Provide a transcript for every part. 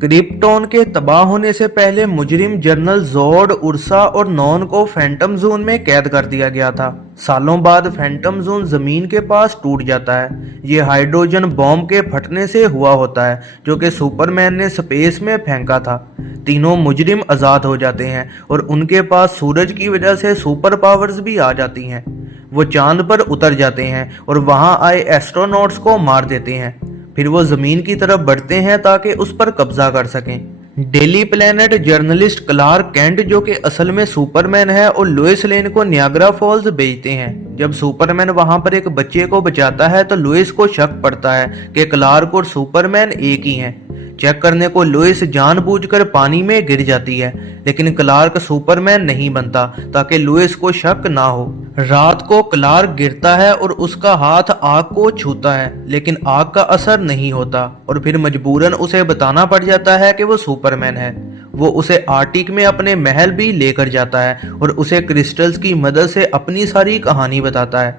Krypton के तबाह होने से पहले मुजरिम जनरल जोड, उर्सा और नॉन को फैंटम जोन में कैद कर दिया गया था। सालों बाद फैंटम जोन जमीन के पास टूट जाता है। ये हाइड्रोजन बॉम्ब के फटने से हुआ होता है, जो कि सुपरमैन ने स्पेस में फेंका था। तीनों मुजरिम आज़ाद हो जाते हैं और उनके पास सूरज की वजह से सुपर पावर्स भी आ जाती हैं। वो चांद पर उतर जाते हैं और वहां आए एस्ट्रोनॉट्स को मार देते हैं। फिर वो जमीन की तरफ बढ़ते हैं ताकि उस पर कब्जा कर सकें। Daily planet journalist Clark Kent, जो कि असल में सुपरमैन है, और लुइस लेन को नियाग्रा फॉल्स भेजते हैं। जब सुपरमैन वहां पर एक बच्चे को बचाता है तो लुइस को शक पड़ता है कि क्लार्क और सुपरमैन एक ही हैं। चेक करने को लुइस जानबूझकर पानी में गिर जाती है, लेकिन क्लार्क सुपरमैन नहीं बनता ताकि लुइस को शक ना हो। रात को क्लार्क गिरता है और उसका हाथ आग को छूता है, लेकिन आग का असर नहीं होता और फिर मजबूरन उसे बताना पड़ जाता है कि वो सुपरमैन है। वो उसे आर्टिक में अपने महल भी लेकर जाता है और उसे क्रिस्टल्स की मदद से अपनी सारी कहानी बताता है।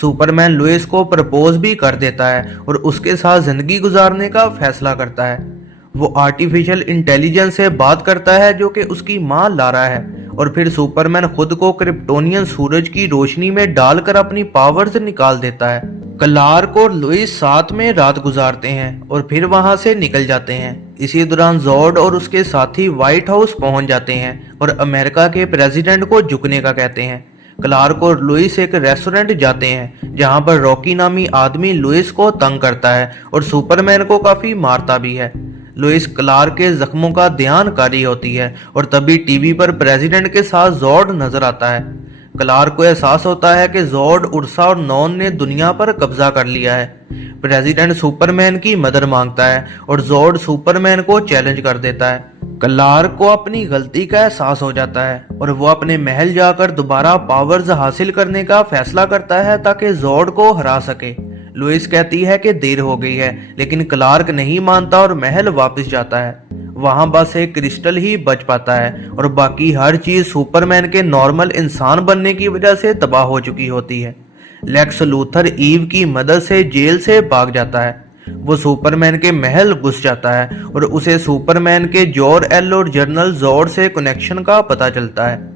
सुपरमैन लुइस को प्रपोज भी कर देता है और उसके साथ जिंदगी गुजारने का फैसला करता है। वो आर्टिफिशियल इंटेलिजेंस से बात करता है, जो कि उसकी माँ लारा है, और फिर सुपरमैन खुद को क्रिप्टोनियन सूरज की रोशनी में डालकर अपनी पावर्स निकाल देता है। क्लार्क और लुइस साथ में रात गुजारते हैं और फिर वहां से निकल जाते हैं। इसी दौरान जोड और उसके साथी व्हाइट हाउस पहुंच जाते हैं और अमेरिका के प्रेसिडेंट को झुकने का कहते हैं। क्लार्क और लुइस एक रेस्टोरेंट जाते हैं जहां पर रॉकी नामी आदमी लुइस को तंग करता है और सुपरमैन को काफी मारता भी है। लुइस क्लार्क के जख्मों का ध्यान कारी होती है और तभी टीवी पर प्रेसिडेंट के साथ जोड नजर आता है। क्लार्क को एहसास होता है कि जोड, उर्सा और नॉन ने दुनिया पर कब्जा कर लिया है। प्रेसिडेंट सुपरमैन की मदद मांगता है और जोड सुपरमैन को चैलेंज कर देता है। क्लार्क को अपनी गलती का एहसास हो जाता है और वो अपने महल जाकर दोबारा पावर्स हासिल करने का फैसला करता है ताकि जोड को हरा सके। लुइस कहती है कि देर हो गई है, लेकिन क्लार्क नहीं मानता और महल वापस जाता है। वहां बस एक क्रिस्टल ही बच पाता है और बाकी हर चीज सुपरमैन के नॉर्मल इंसान बनने की वजह से तबाह हो चुकी होती है। लेक्स लूथर ईव की मदद से जेल से भाग जाता है। वो सुपरमैन के महल घुस जाता है और उसे सुपरमैन के जोर-एल और जनरल जोड से कनेक्शन का पता चलता है।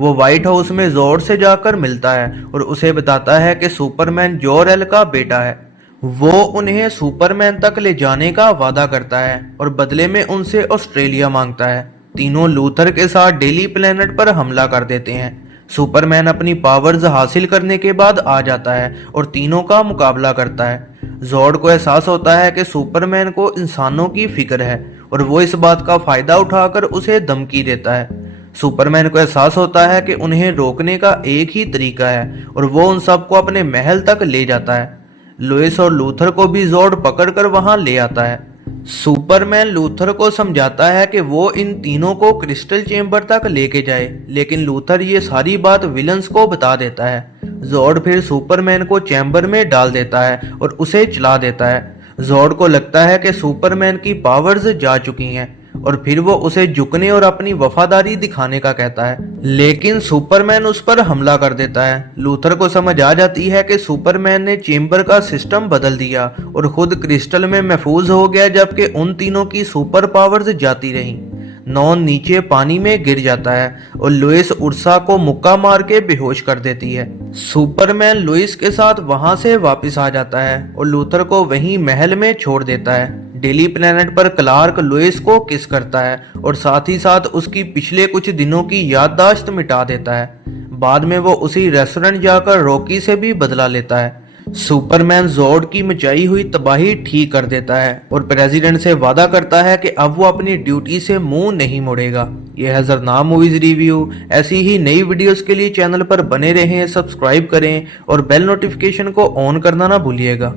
वो व्हाइट हाउस में जोड से जाकर मिलता है और उसे बताता है कि सुपरमैन जोर-एल का बेटा है। वो उन्हें सुपरमैन तक ले जाने का वादा करता है और बदले में उनसे ऑस्ट्रेलिया मांगता है। तीनों लूथर के साथ डेली प्लेनेट पर हमला कर देते हैं। सुपरमैन अपनी पावर्स हासिल करने के बाद आ जाता है और तीनों का मुकाबला करता है। जोड को एहसास होता है कि सुपरमैन को इंसानों की फिक्र है और वो इस बात का फायदा उठाकर उसे धमकी देता है। सुपरमैन को एहसास होता है कि उन्हें रोकने का एक ही तरीका है और वो उन सबको अपने महल तक ले जाता है। लुइस और लूथर को भी जोड पकड़कर वहां ले आता है। सुपरमैन लूथर को समझाता है कि वो इन तीनों को क्रिस्टल चेंबर तक लेके जाए, लेकिन लूथर ये सारी बात विलन्स को बता देता है। जोड फिर सुपरमैन को चैम्बर में डाल देता है और उसे चला देता है। जोड को लगता है कि सुपरमैन की पावर्स जा चुकी हैं और फिर वो उसे झुकने और अपनी वफादारी दिखाने का कहता है, लेकिन सुपरमैन उस पर हमला कर देता है। लूथर को समझ आ जाती है कि सुपरमैन ने चेंबर का सिस्टम बदल दिया और खुद क्रिस्टल में महफूज हो गया, जबकि उन तीनों की सुपर पावर्स जाती रहीं। नॉन नीचे पानी में गिर जाता है और लुइस उर्सा को मुक्का मार के बेहोश कर देती है। सुपरमैन लुइस के साथ वहां से वापस आ जाता है और लूथर को वहीं महल में छोड़ देता है। डेली प्लेनेट पर क्लार्क लुइस को किस करता है और साथ ही साथ उसकी पिछले कुछ दिनों की याददाश्त मिटा देता है। बाद में वो उसी रेस्टोरेंट जाकर रॉकी से भी बदला लेता है। सुपरमैन जोड की मचाई हुई तबाही ठीक कर देता है और प्रेसिडेंट से वादा करता है कि अब वो अपनी ड्यूटी से मुंह नहीं मोड़ेगा। यह है जरना मूवीज रिव्यू। ऐसी ही नई वीडियोस के लिए चैनल पर बने रहें, सब्सक्राइब करें और बेल नोटिफिकेशन को ऑन करना ना भूलिएगा।